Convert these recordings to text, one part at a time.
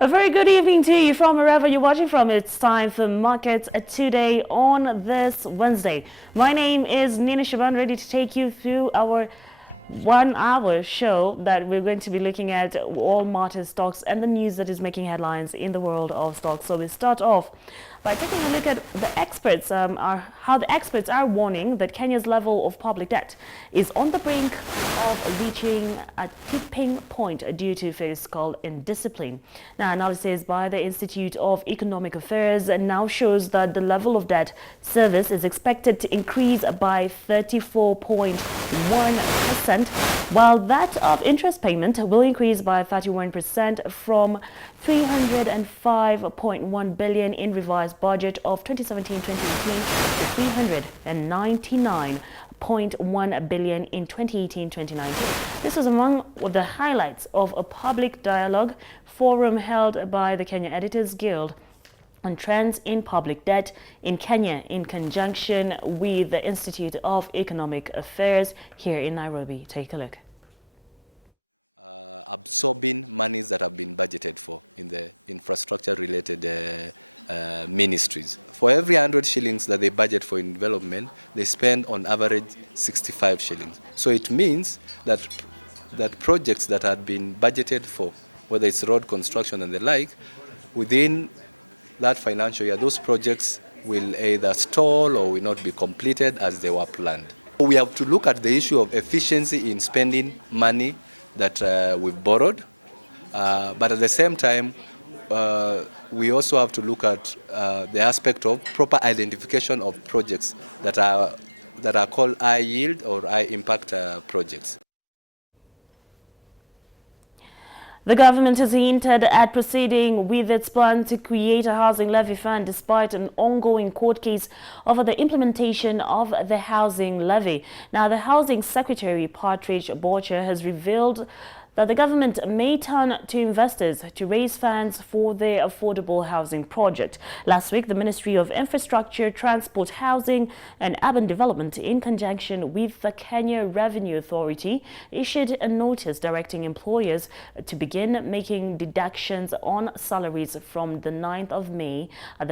A very good evening to you from wherever you're watching from. It's time for Markets Today on this Wednesday. My name is Nina Shaban, ready to take you through our 1 hour show that we're going to be looking at all market stocks and the news that is making headlines in the world of stocks. So we start off by taking a look at the experts, how the experts are warning that Kenya's level of public debt is on the brink of reaching a tipping point due to fiscal indiscipline. Now, analysis by the Institute of Economic Affairs now shows that the level of debt service is expected to increase by 34.1%, while that of interest payment will increase by 31% from 305.1 billion in revised budget of 2017-2018 to 399.1 billion in 2018-2019. This was among the highlights of a public dialogue forum held by the Kenya Editors Guild on trends in public debt in Kenya in conjunction with the Institute of Economic Affairs here in Nairobi. Take a look. The government has hinted at proceeding with its plan to create a housing levy fund despite an ongoing court case over the implementation of the housing levy. Now, the Housing Secretary, Partridge Bocher, has revealed that the government may turn to investors to raise funds for their affordable housing project. Last week, the Ministry of Infrastructure, Transport, Housing and Urban Development, in conjunction with the Kenya Revenue Authority, issued a notice directing employers to begin making deductions on salaries from the 9th of May at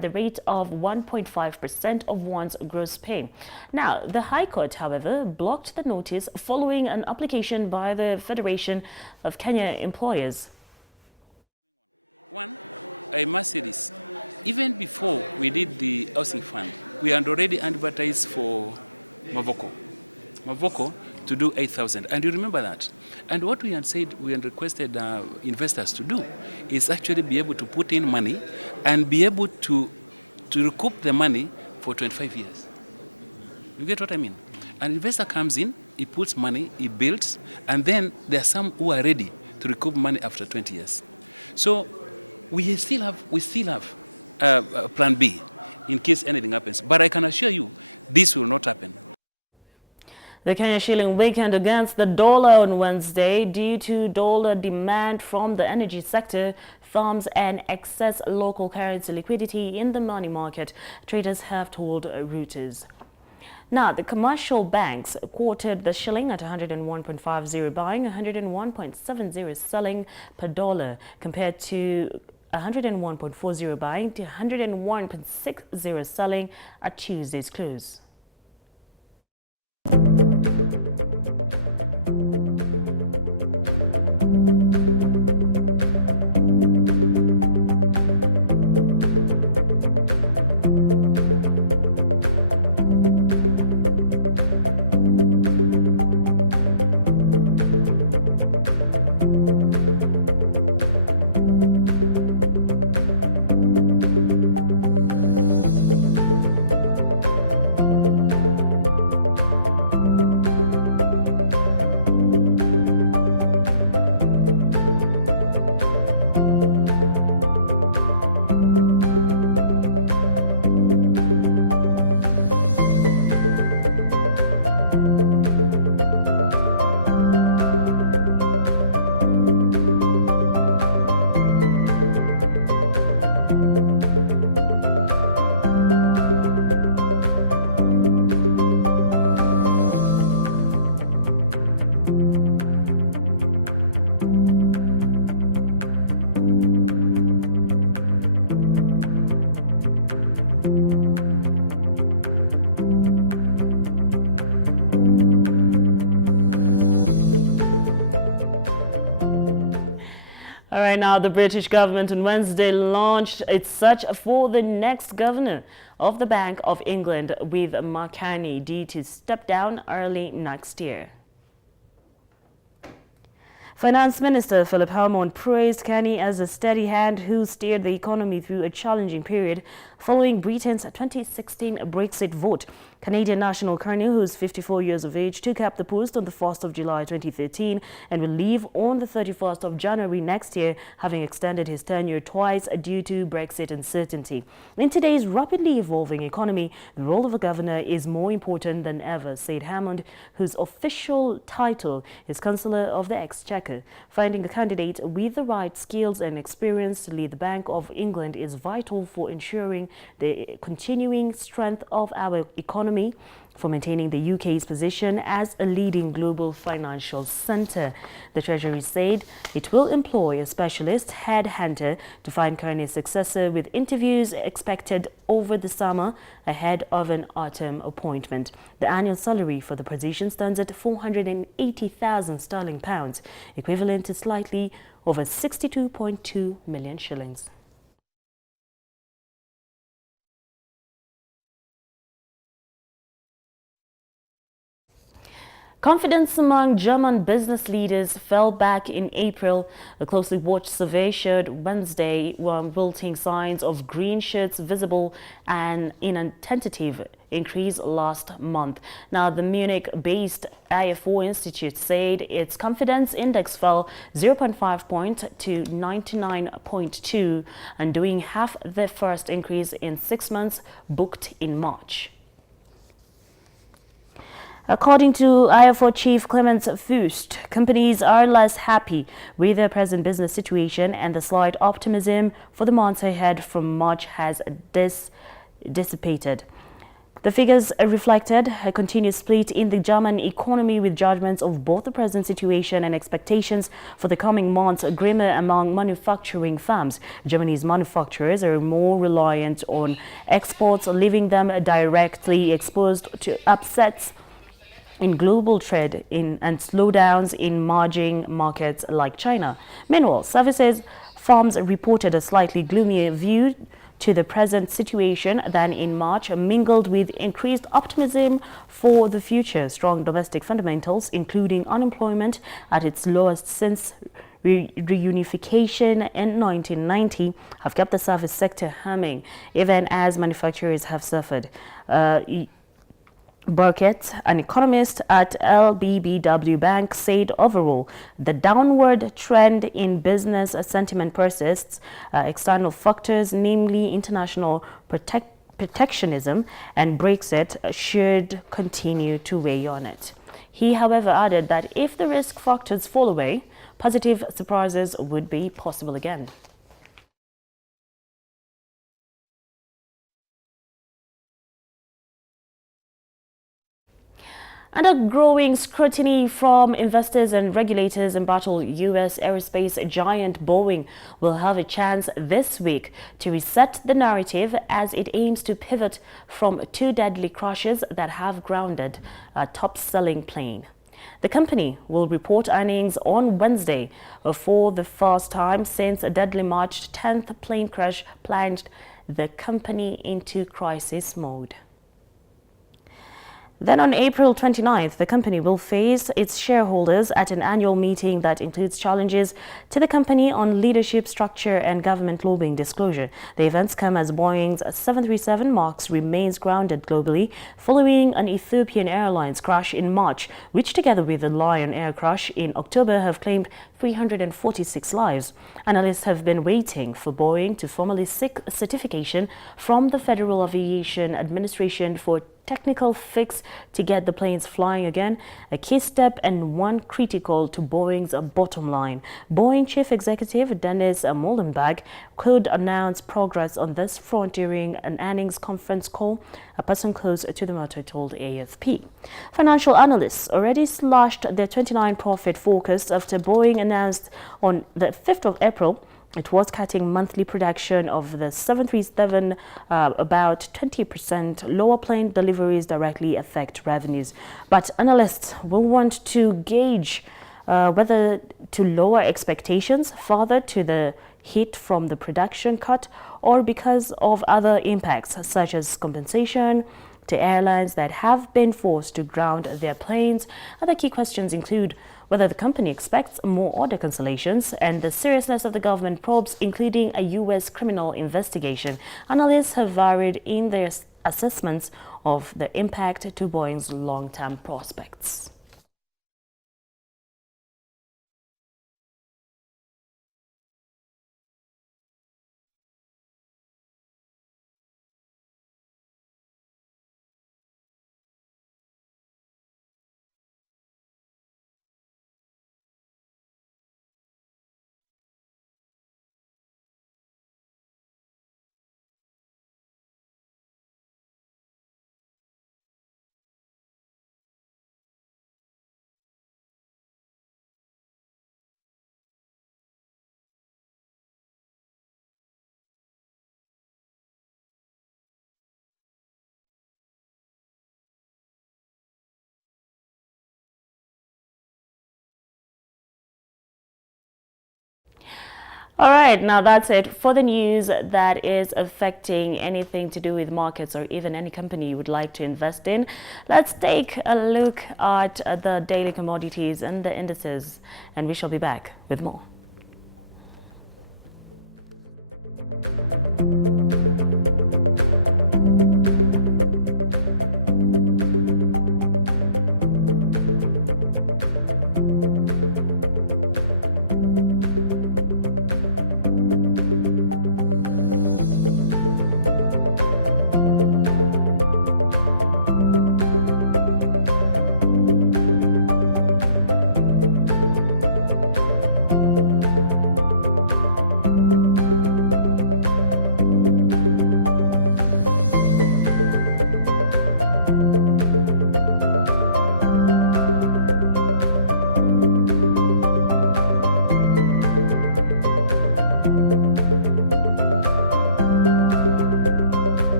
the rate of 1.5% of one's gross pay. Now, the High Court, however, blocked the notice following an application by the Federation of Kenya Employers. The Kenya shilling weakened against the dollar on Wednesday due to dollar demand from the energy sector, firms and excess local currency liquidity in the money market, traders have told Reuters. Now, the commercial banks quoted the shilling at 101.50 buying, 101.70 selling per dollar, compared to 101.40 buying to 101.60 selling at Tuesday's close. All right, now the British government on Wednesday launched its search for the next governor of the Bank of England, with Mark Carney due to step down early next year. Finance Minister Philip Hammond praised Carney as a steady hand who steered the economy through a challenging period following Britain's 2016 Brexit vote. Canadian national Carney, who's 54 years of age, took up the post on the 1st of July 2013 and will leave on the 31st of January next year, having extended his tenure twice due to Brexit uncertainty. In today's rapidly evolving economy, the role of a governor is more important than ever, said Hammond, whose official title is Chancellor of the Exchequer. Finding a candidate with the right skills and experience to lead the Bank of England is vital for ensuring the continuing strength of our economy, for maintaining the UK's position as a leading global financial centre. The Treasury said it will employ a specialist headhunter to find Carney's successor, with interviews expected over the summer ahead of an autumn appointment. The annual salary for the position stands at £480,000, equivalent to slightly over 62.2 million shillings. Confidence among German business leaders fell back in April. A closely watched survey showed Wednesday wilting signs of green shoots visible and in a tentative increase last month. Now, the Munich-based IFO Institute said its confidence index fell 0.5 point to 99.2, and doing half the first increase in 6 months booked in March. According to IFO Chief Clemens Fust, companies are less happy with their present business situation, and the slight optimism for the months ahead from March has dissipated. The figures reflected a continued split in the German economy, with judgments of both the present situation and expectations for the coming months grimmer among manufacturing firms. Germany's manufacturers are more reliant on exports, leaving them directly exposed to upsets in global trade and slowdowns in emerging markets like China. Meanwhile, services firms reported a slightly gloomier view to the present situation than in March, mingled with increased optimism for the future. Strong domestic fundamentals, including unemployment at its lowest since reunification in 1990, have kept the service sector humming, even as manufacturers have suffered. Burkett, an economist at LBBW Bank, said overall the downward trend in business sentiment persists. External factors, namely international protectionism and Brexit, should continue to weigh on it. He, however, added that if the risk factors fall away, positive surprises would be possible again. Under growing scrutiny from investors and regulators in battle, U.S. aerospace giant Boeing will have a chance this week to reset the narrative as it aims to pivot from two deadly crashes that have grounded a top-selling plane. The company will report earnings on Wednesday for the first time since a deadly March 10th plane crash plunged the company into crisis mode. Then on April 29th, the company will face its shareholders at an annual meeting that includes challenges to the company on leadership structure and government lobbying disclosure. The events come as Boeing's 737 MAX remains grounded globally following an Ethiopian Airlines crash in March, which together with the Lion Air crash in October have claimed 346 lives. Analysts have been waiting for Boeing to formally seek certification from the Federal Aviation Administration for technical fix to get the planes flying again, a key step and one critical to Boeing's bottom line. Boeing Chief Executive Dennis Muilenburg could announce progress on this front during an earnings conference call, a person close to the matter told AFP. Financial analysts already slashed their 29 profit forecast after Boeing announced on the 5th of April it was cutting monthly production of the 737. About 20% lower plane deliveries directly affect revenues. But analysts will want to gauge whether to lower expectations further to the hit from the production cut or because of other impacts such as compensation to airlines that have been forced to ground their planes. Other key questions include whether the company expects more order cancellations and the seriousness of the government probes, including a U.S. criminal investigation. Analysts have varied in their assessments of the impact to Boeing's long-term prospects. All right, now that's it for the news that is affecting anything to do with markets or even any company you would like to invest in. Let's take a look at the daily commodities and the indices, and we shall be back with more.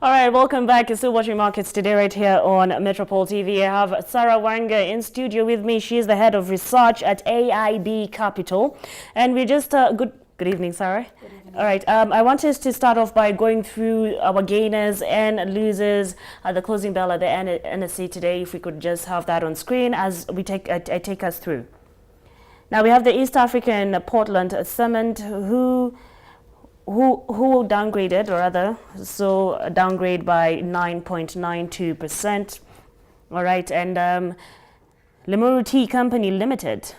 All right, welcome back. You're still watching Markets Today right here on Metropole TV. I have Sarah Wanga in studio with me. She is the head of research at AIB Capital. And we just, good evening, Sarah. Good evening. All right, I want us to start off by going through our gainers and losers at the closing bell at the NSE today. If we could just have that on screen as we take us through. Now we have the East African Portland Cement who downgraded, or rather, so a downgrade by 9.92%. All right, and Limuru Tea Company Limited,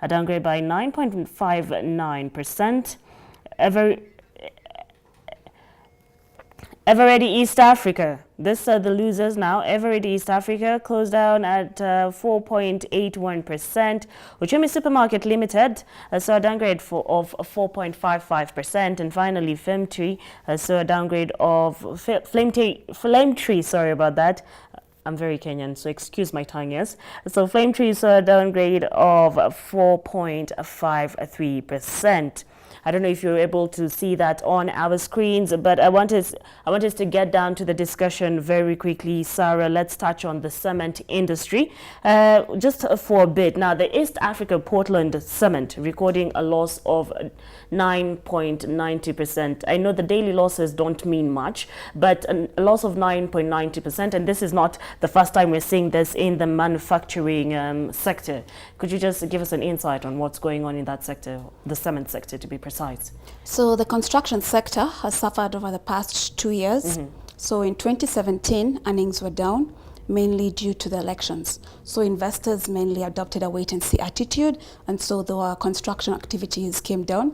a downgrade by 9.59%. Everready East Africa, this are the losers now. Everready East Africa closed down at 4.81%. Uchumi Supermarket Limited saw a downgrade of 4.55%. And finally, Femtree saw a downgrade of Flametree, sorry about that. I'm very Kenyan, so excuse my tongue, yes. So Flametree saw a downgrade of 4.53%. I don't know if you're able to see that on our screens, but I want us to get down to the discussion very quickly. Sarah, let's touch on the cement industry just for a bit. Now, the East Africa Portland cement recording a loss of 9.90%. I know the daily losses don't mean much, but a loss of 9.90%, and this is not the first time we're seeing this in the manufacturing sector. Could you just give us an insight on what's going on in that sector, the cement sector to be precise? So the construction sector has suffered over the past 2 years. So in 2017, earnings were down, mainly due to the elections. So investors mainly adopted a wait-and-see attitude, and so the construction activities came down.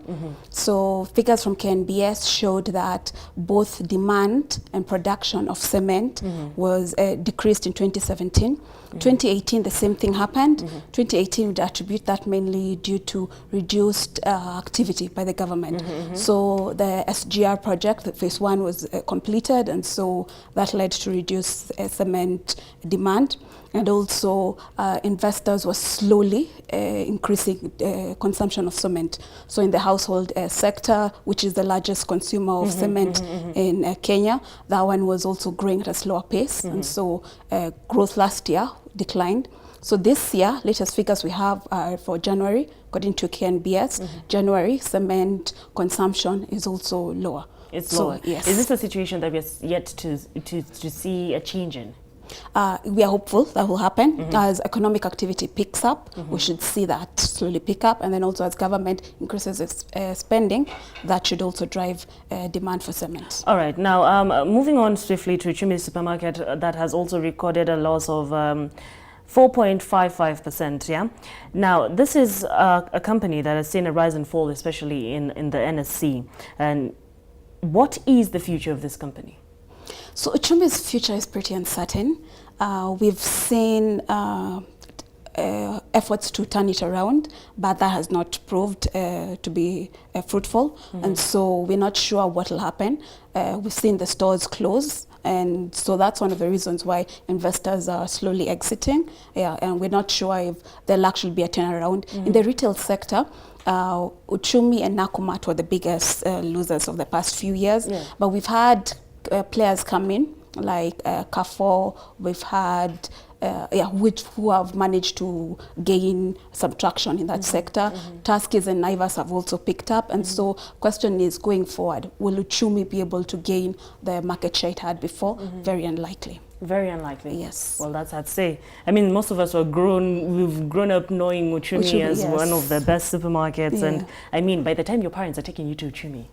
So figures from KNBS showed that both demand and production of cement was decreased in 2017. 2018, the same thing happened. 2018 would attribute that mainly due to reduced activity by the government. So the SGR project, the phase 1 was completed, and so that led to reduced cement demand. And also investors were slowly increasing consumption of cement. So in the household sector, which is the largest consumer of cement in Kenya, that one was also growing at a slower pace. And so growth last year declined. So this year, latest figures we have are for January, according to KNBS, January cement consumption is also lower. It's lower. Yes. Is this a situation that we're yet to see a change in? We are hopeful that will happen. As economic activity picks up, we should see that slowly pick up, and then also as government increases its spending, that should also drive demand for cement. All right, now moving on swiftly to Uchumi Supermarket, that has also recorded a loss of 4.55%. Yeah. Now, this is a company that has seen a rise and fall, especially in the NSC. And what is the future of this company? So Uchumi's future is pretty uncertain. We've seen efforts to turn it around, but that has not proved to be fruitful. And so we're not sure what will happen. We've seen the stores close, and so that's one of the reasons why investors are slowly exiting. And we're not sure if there'll actually be a turnaround. In the retail sector, Uchumi and Nakumat were the biggest losers of the past few years, but we've had players come in like Carrefour. We've had who have managed to gain some traction in that sector. Tuskys and Naivas have also picked up, and so question is, going forward, will Uchumi be able to gain the market share it had before? Very unlikely. Very unlikely. Yes. Well, that's I'd say. I mean, most of us we've grown up knowing Uchumi as one of the best supermarkets, and I mean, by the time your parents are taking you to Uchumi,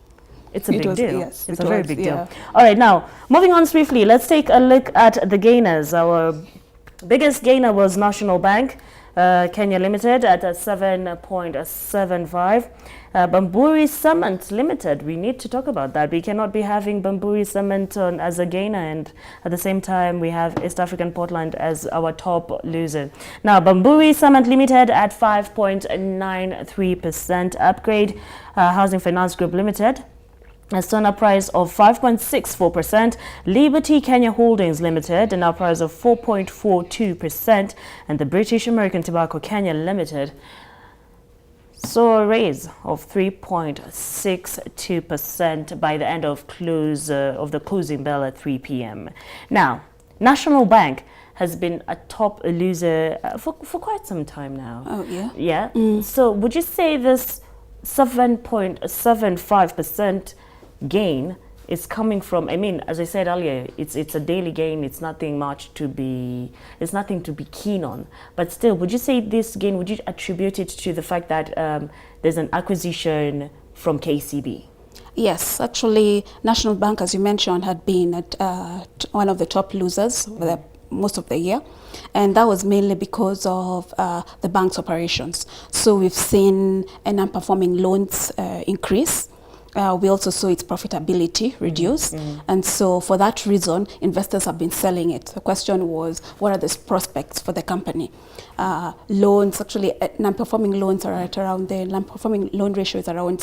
it's a big deal. Yes, it's a very big deal. All right, now, moving on swiftly, let's take a look at the gainers. Our biggest gainer was National Bank, Kenya Limited at 7.75. Bamburi Cement Limited, we need to talk about that. We cannot be having Bamburi Cement as a gainer, and at the same time we have East African Portland as our top loser. Now, Bamburi Cement Limited at 5.93% upgrade. Housing Finance Group Limited, a Sona price of 5.64%, Liberty Kenya Holdings Limited, and a price of 4.42%, and the British American Tobacco Kenya Limited saw a raise of 3.62% by the end of the closing bell at 3 p.m. Now, National Bank has been a top loser for quite some time now. Oh, yeah? Yeah. So would you say this 7.75% gain is coming from, I mean, as I said earlier, it's a daily gain, it's nothing to be keen on, but still, would you say this gain, would you attribute it to the fact that there's an acquisition from KCB? Yes, actually, National Bank, as you mentioned, had been at one of the top losers for most of the year, and that was mainly because of the bank's operations. So we've seen non-performing loans increase, we also saw its profitability reduce. And so for that reason, investors have been selling it. The question was, what are the prospects for the company? Loans, actually, non-performing loans are at around, the non-performing loan ratio is around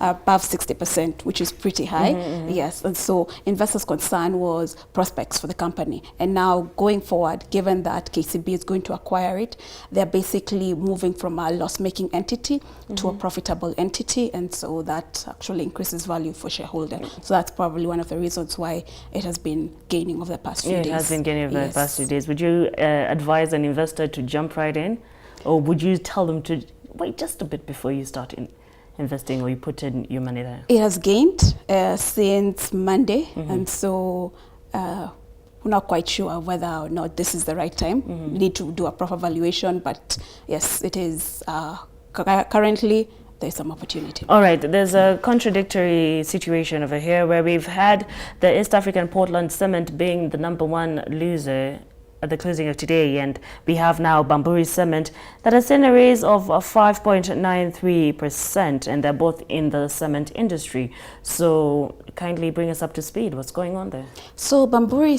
above 60%, which is pretty high. Yes, and so investors' concern was prospects for the company. And now going forward, given that KCB is going to acquire it, they're basically moving from a loss-making entity to a profitable entity, and so that actually increases value for shareholders. So that's probably one of the reasons why it has been gaining over the past few days. It has been gaining over the past few days. Would you advise an investor to jump right in, or would you tell them to wait just a bit before you start investing, or you put in your money there? It has gained since Monday, and so we're not quite sure whether or not this is the right time. We need to do a proper valuation, but yes, it is currently there's some opportunity. All right, there's a contradictory situation over here where we've had the East African Portland Cement being the #1 loser at the closing of today, and we have now Bamburi Cement that has seen a raise of 5.93%, and they're both in the cement industry. So kindly bring us up to speed. What's going on there? So Bamburi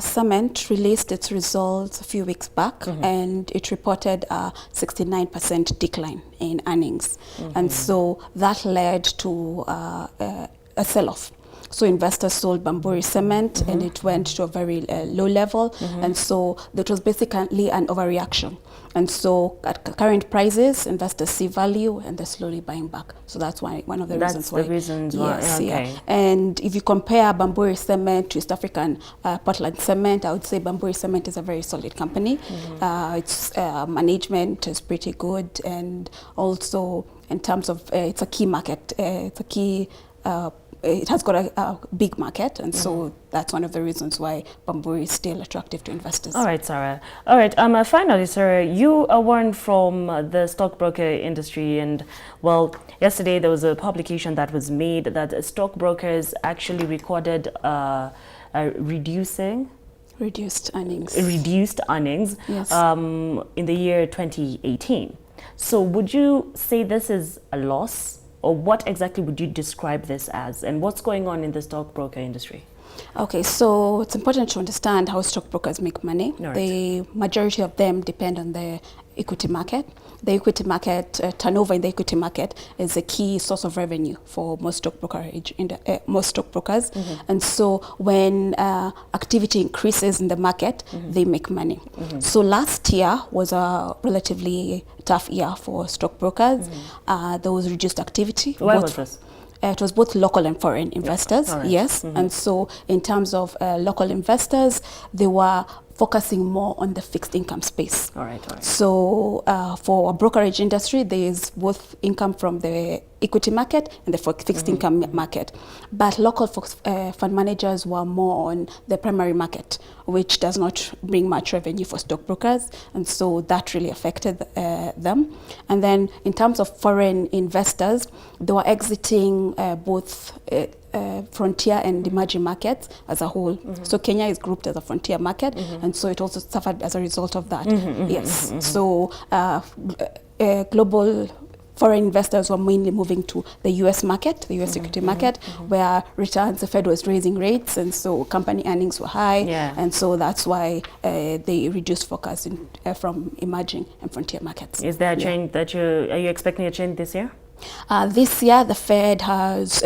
Cement released its results a few weeks back, and it reported a 69% decline in earnings. And so that led to a sell-off. So investors sold Bamburi Cement, and it went to a very low level. And so that was basically an overreaction. And so at current prices, investors see value and they're slowly buying back. So that's one of the reasons why. That's the reasons why. Yes, okay. yeah. And if you compare Bamburi Cement to East African Portland Cement, I would say Bamburi Cement is a very solid company. Its management is pretty good, and also in terms of it's a key market. It's a key. It has got a big market, and so that's one of the reasons why Bamburi is still attractive to investors. All right, Sarah. All right, finally, Sarah, you are one from the stockbroker industry, and well, yesterday there was a publication that was made that stockbrokers actually recorded reduced earnings. Yes. In the year 2018. So would you say this is a loss? Or what exactly would you describe this as? And what's going on in the stockbroker industry? Okay, so it's important to understand how stockbrokers make money. Right. The majority of them depend on the equity market. The equity market, turnover in the equity market is a key source of revenue for most stockbrokers. And so when activity increases in the market, they make money. So last year was a relatively tough year for stockbrokers. There was reduced activity. Why was this? It was both local and foreign investors, All right. yes. And so in terms of local investors, they were focusing more on the fixed income space. All right. So for a brokerage industry, there is both income from the equity market and the fixed income market. But local fund managers were more on the primary market, which does not bring much revenue for stockbrokers. And so that really affected them. And then in terms of foreign investors, they were exiting both frontier and emerging markets as a whole. So Kenya is grouped as a frontier market, and so it also suffered as a result of that. Yes. So global foreign investors were mainly moving to the US market, the US equity market, where returns, the Fed was raising rates, and so company earnings were high. And so that's why they reduced focus from emerging and frontier markets. Is there a change that are you expecting a change this year? This year, the Fed has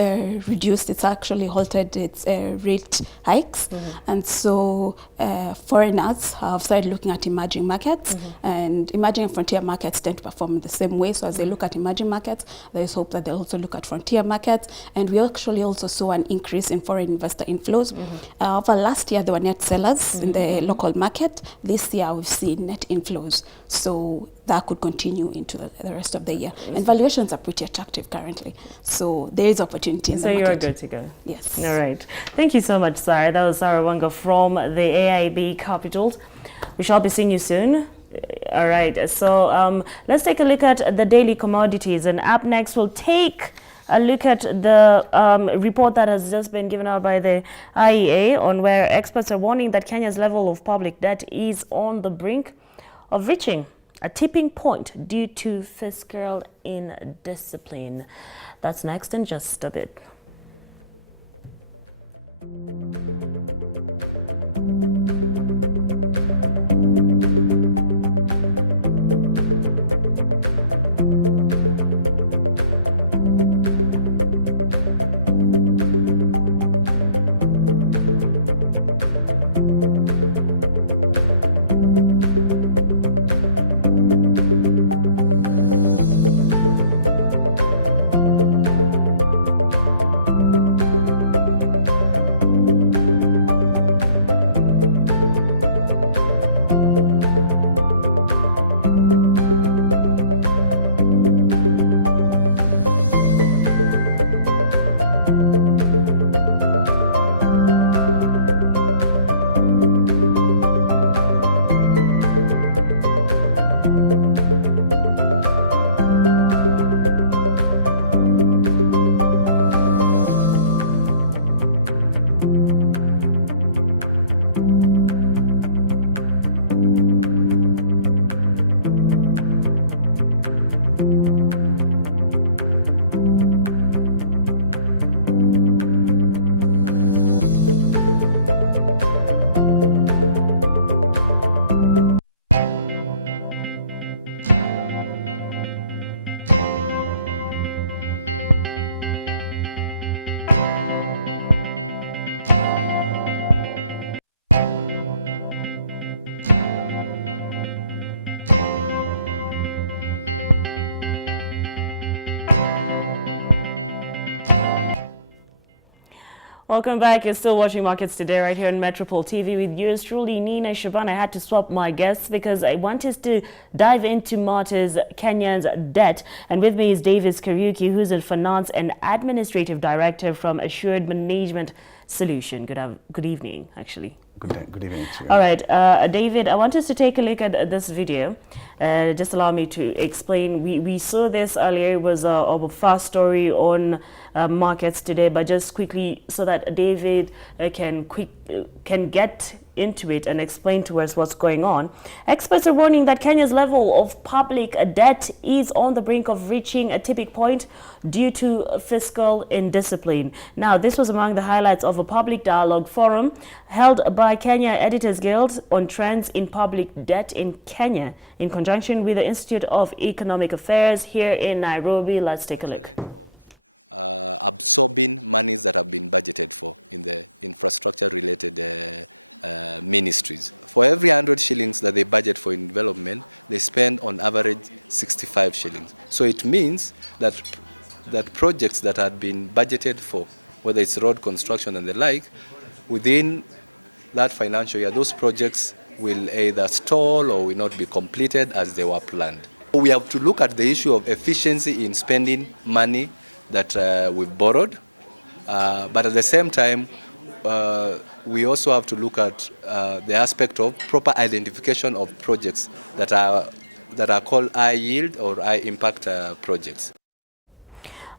reduced, it's actually halted its rate hikes. And so foreigners have started looking at emerging markets, and emerging and frontier markets tend to perform the same way. So as they look at emerging markets, there is hope that they'll also look at frontier markets. And we actually also saw an increase in foreign investor inflows. Over last year, there were net sellers in the local market. This year, we've seen net inflows. So that could continue into the rest of the year. And valuations are pretty attractive currently. So there is opportunity in the market. So you're good to go. Yes. All right. Thank you so much, Sarah. That was Sarah Wanga from the AIB Capitals. We shall be seeing you soon. All right. So let's take a look at the daily commodities. And up next, we'll take a look at the report that has just been given out by the IEA on where experts are warning that Kenya's level of public debt is on the brink of reaching a tipping point due to fiscal indiscipline. That's next in just a bit. Welcome back. You're still watching Markets Today right here on Metropole TV with yours truly, Nina Shaban. I had to swap my guests because I wanted to dive into matters Kenya's debt. And with me is Davis Kariuki, who's a Finance and Administrative Director from Assured Management Solution. Good evening, actually. Good evening to you. All right, David, I want us to take a look at this video. Just allow me to explain. We saw this earlier. It was a fast story on Markets Today, but just quickly so that David can get into it and explain to us what's going on. Experts are warning that Kenya's level of public debt is on the brink of reaching a tipping point due to fiscal indiscipline. Now, this was among the highlights of a public dialogue forum held by Kenya Editors Guild on trends in public debt in Kenya in conjunction with the Institute of Economic Affairs here in Nairobi. Let's take a look.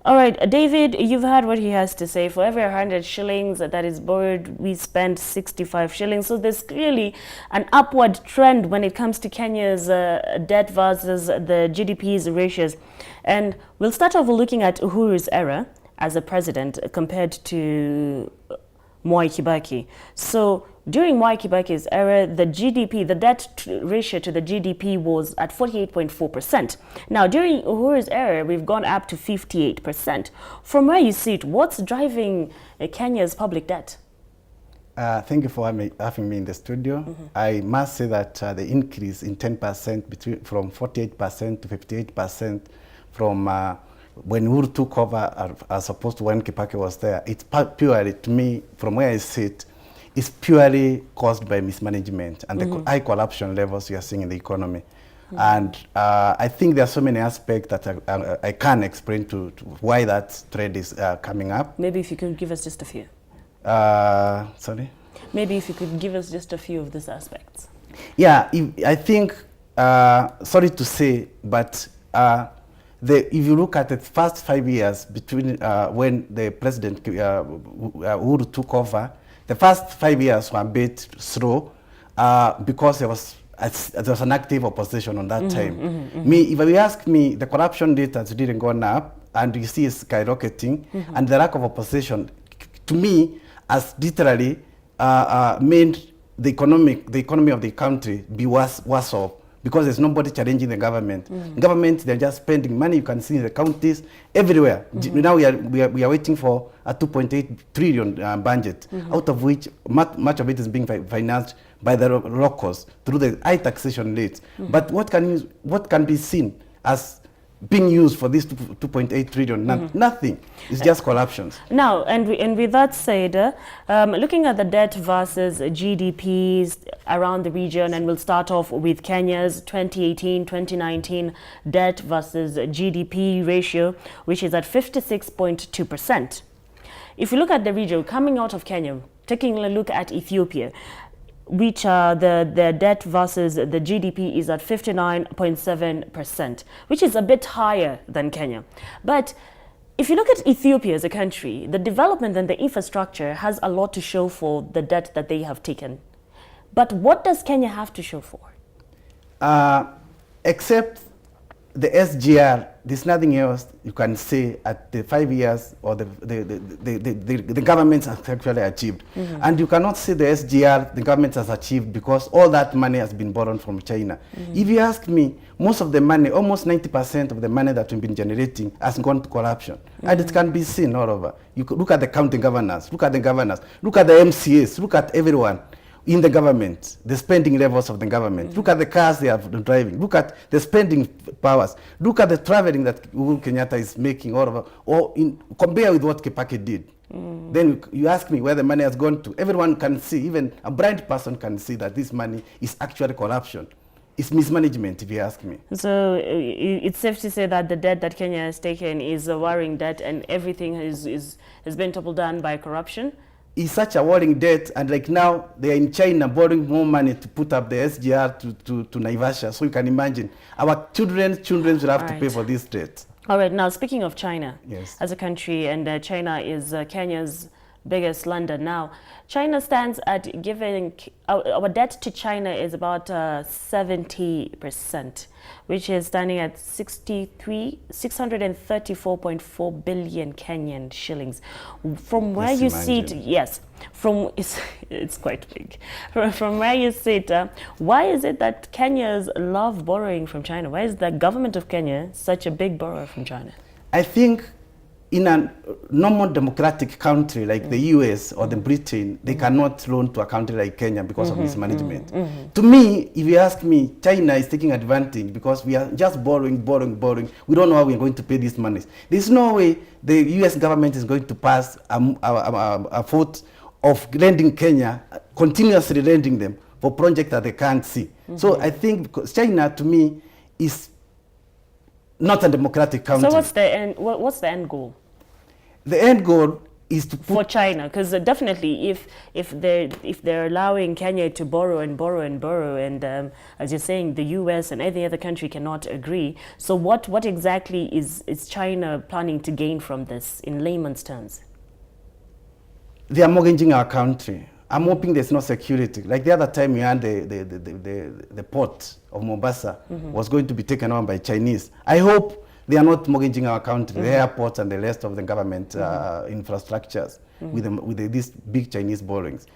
All right, David, you've heard what he has to say. For every 100 shillings that is borrowed, we spend 65 shillings. So there's clearly an upward trend when it comes to Kenya's debt versus the GDP's ratios. And we'll start off looking at Uhuru's era as a president compared to Mwai Kibaki. So during Mwai Kibaki's era, the GDP, the debt ratio to the GDP was at 48.4%. Now, during Uhuru's era, we've gone up to 58%. From where you sit, what's driving Kenya's public debt? Thank you for having me in the studio. I must say that the increase in 10% from 48% to 58% from when Uhuru took over as opposed to when Kibaki was there, it's purely, to me, from where I sit, is purely caused by mismanagement and the high corruption levels you are seeing in the economy. And I think there are so many aspects that I can't explain to why that trend is coming up. Maybe if you could give us just a few. Sorry? Maybe if you could give us just a few of these aspects. Yeah, I think, sorry to say, but if you look at the first 5 years between when the president Uhuru took over, the first 5 years were a bit slow because there was there was an active opposition on that time. Me, if you ask me, the corruption rate has really gone up, and you see it's skyrocketing, and the lack of opposition, to me, has literally made the economy of the country be worse off, because there's nobody challenging the government. Government, they're just spending money. You can see in the counties everywhere. Now we are waiting for a 2.8 trillion budget, out of which much of it is being financed by the locals through the high taxation rates. But what can be seen as being used for this 2.8 trillion? Nothing. It's just corruptions. Now, and with that said, looking at the debt versus GDPs around the region, and we'll start off with Kenya's 2018-2019 debt versus GDP ratio, which is at 56.2%. If you look at the region, coming out of Kenya, taking a look at Ethiopia, which the debt versus the GDP is at 59.7%, which is a bit higher than Kenya. But if you look at Ethiopia as a country, the development and the infrastructure has a lot to show for the debt that they have taken. But what does Kenya have to show for? Except the SGR, there's nothing else you can say at the 5 years or the government has actually achieved. And you cannot say the SGR the government has achieved, because all that money has been borrowed from China. If you ask me, most of the money, almost 90% of the money that we've been generating has gone to corruption. And it can be seen all over. You could look at the county governors, look at the governors, look at the MCAs, look at everyone in the government, the spending levels of the government. Look at the cars they are driving. Look at the spending powers. Look at the traveling that Uhuru Kenyatta is making all over, or compare with what Kibaki did. Then you ask me where the money has gone to. Everyone can see, even a blind person can see that this money is actually corruption. It's mismanagement, if you ask me. So it's safe to say that the debt that Kenya has taken is a worrying debt, and everything has been toppled down by corruption? Is such a worrying debt, and like now they are in China borrowing more money to put up the SGR to Naivasha. So you can imagine our children will have to pay for this debt. All right. Now, speaking of China, yes, as a country, and China is Kenya's biggest lender now. China stands at giving, our debt to China is about 70%, which is standing at 634.4 billion Kenyan shillings. From where you sit, yes, it's quite big. From where you sit, why is it that Kenyans love borrowing from China? Why is the government of Kenya such a big borrower from China? I think in a normal democratic country like the US or the Britain, they cannot loan to a country like Kenya because of mismanagement. To me, if you ask me, China is taking advantage because we are just borrowing. We don't know how we are going to pay these monies. There's no way the US government is going to pass a vote of lending Kenya, continuously lending them for projects that they can't see. So I think because China, to me, is not a democratic country. So what's the end goal? The end goal is to put for China, because definitely if they're allowing Kenya to borrow, and as you're saying, the US and any other country cannot agree. So what exactly is China planning to gain from this in layman's terms? They are mortgaging our country. I'm hoping there's no security. Like the other time we had the port of Mombasa was going to be taken on by Chinese. I hope they are not mortgaging our country, the airports and the rest of the government infrastructures with these big Chinese borrowings.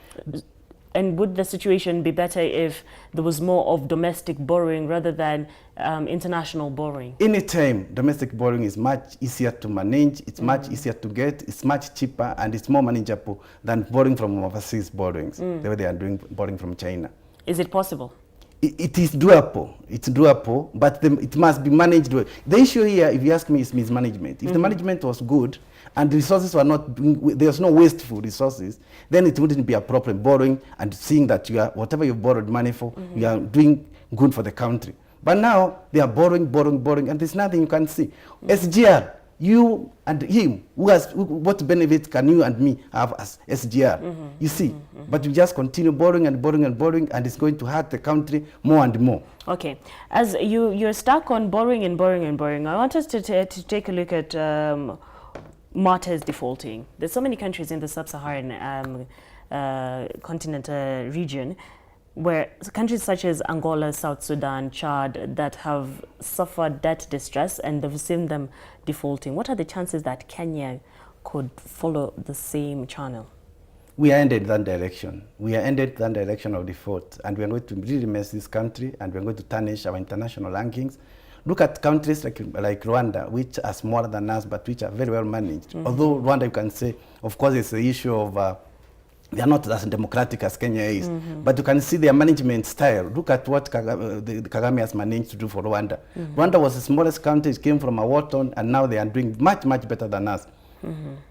And would the situation be better if there was more of domestic borrowing rather than international borrowing? Anytime domestic borrowing is much easier to manage, it's much easier to get, it's much cheaper, and it's more manageable than borrowing from overseas borrowings, the way they are doing borrowing from China. Is it possible? It is doable. It's doable, but it must be managed well. The issue here, if you ask me, is mismanagement. If the management was good and the resources were not, there's no wasteful resources, then it wouldn't be a problem borrowing and seeing that you are, whatever you borrowed money for, you are doing good for the country. But now they are borrowing, and there's nothing you can see. SGR, you and him, what benefit can you and me have as SGR? You see, but you just continue borrowing, and it's going to hurt the country more and more. Okay, as you're stuck on borrowing, I want us to take a look at martyrs defaulting. There's so many countries in the sub-Saharan continent region. where countries such as Angola, South Sudan, Chad, that have suffered debt distress and they've seen them defaulting, what are the chances that Kenya could follow the same channel? We are headed that direction. We are headed that direction of default, and we are going to really mess this country, and we are going to tarnish our international rankings. Look at countries like Rwanda, which are smaller than us, but which are very well managed. Although Rwanda, you can say, of course, it's the issue of they are not as democratic as Kenya is, but you can see their management style. Look at what Kagame has managed to do for Rwanda. Rwanda was the smallest country, it came from a war torn, and now they are doing much, much better than us.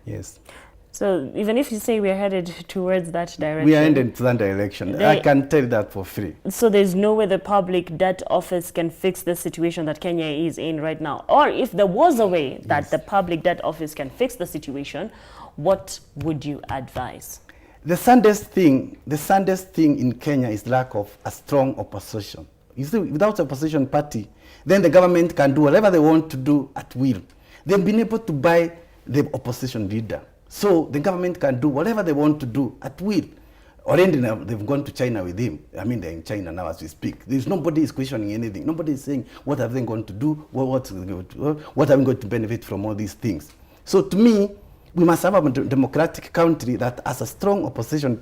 Yes. So even if you say we are headed towards that direction, we are headed to that direction. I can tell that for free. So there's no way the Public Debt Office can fix the situation that Kenya is in right now. Or if there was a way that the Public Debt Office can fix the situation, what would you advise? The saddest thing in Kenya is lack of a strong opposition. You see, without a opposition party, then the government can do whatever they want to do at will. They've been able to buy the opposition leader. So the government can do whatever they want to do at will. Already now they've gone to China with him. I mean, they're in China now as we speak. There's nobody is questioning anything. Nobody is saying, what are they going to do? What are we going to benefit from all these things? So to me, we must have a democratic country that has a strong opposition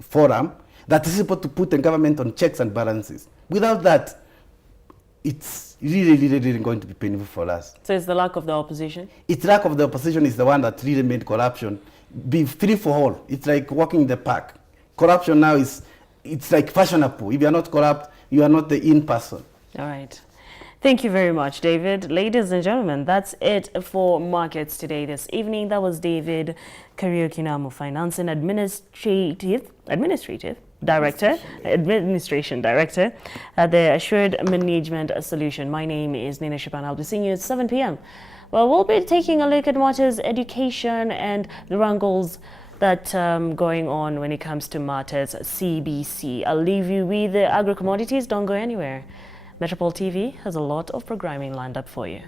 forum that is able to put the government on checks and balances. Without that, it's really going to be painful for us. So it's the lack of the opposition? It's lack of the opposition is the one that really made corruption be free for all. It's like walking in the park. Corruption now it's like fashionable. If you are not corrupt, you are not the in person. All right. Thank you very much, David. Ladies and gentlemen, that's it for Markets Today this evening. That was David Kariuki, Namu, Finance and Administration Director at the Assured Management Solution. My name is Nina Shipan. I'll be seeing you at 7 p.m. Well, we'll be taking a look at matters education and the wrangles that going on when it comes to matters CBC. I'll leave you with the agro-commodities. Don't go anywhere. Metropole TV has a lot of programming lined up for you.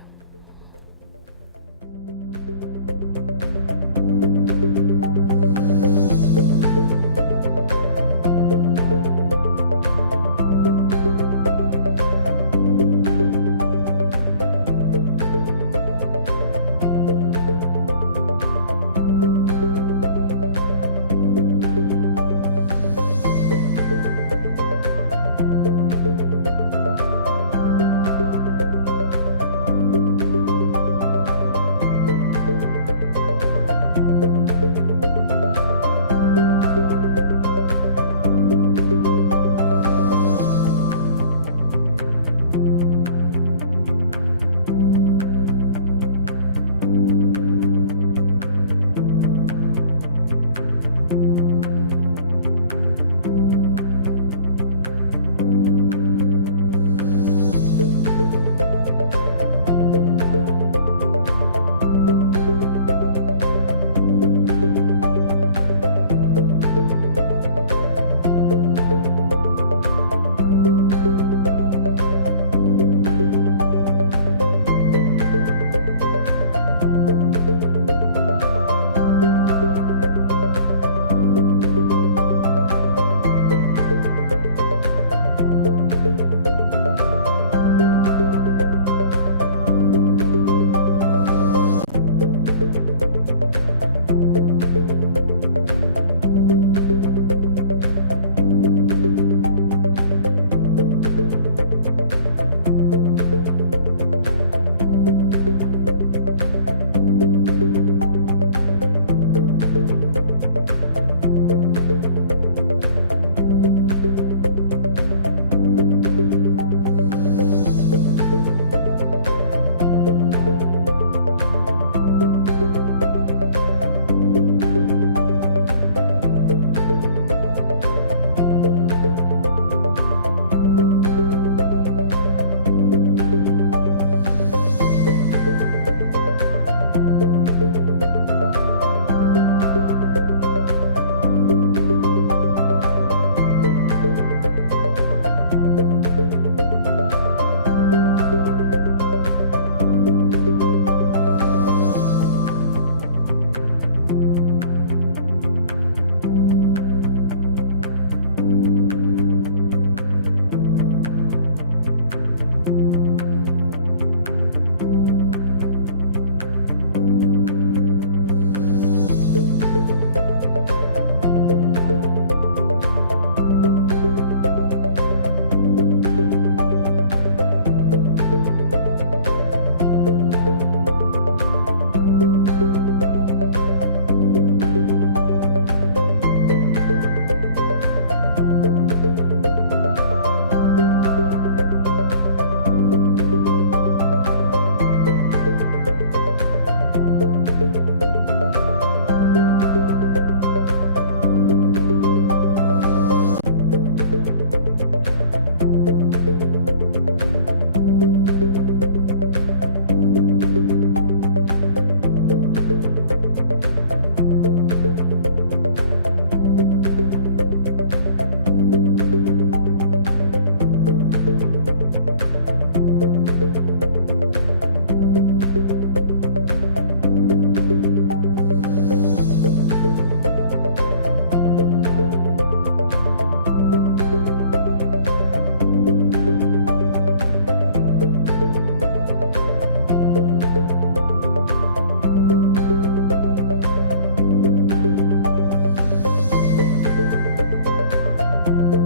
you.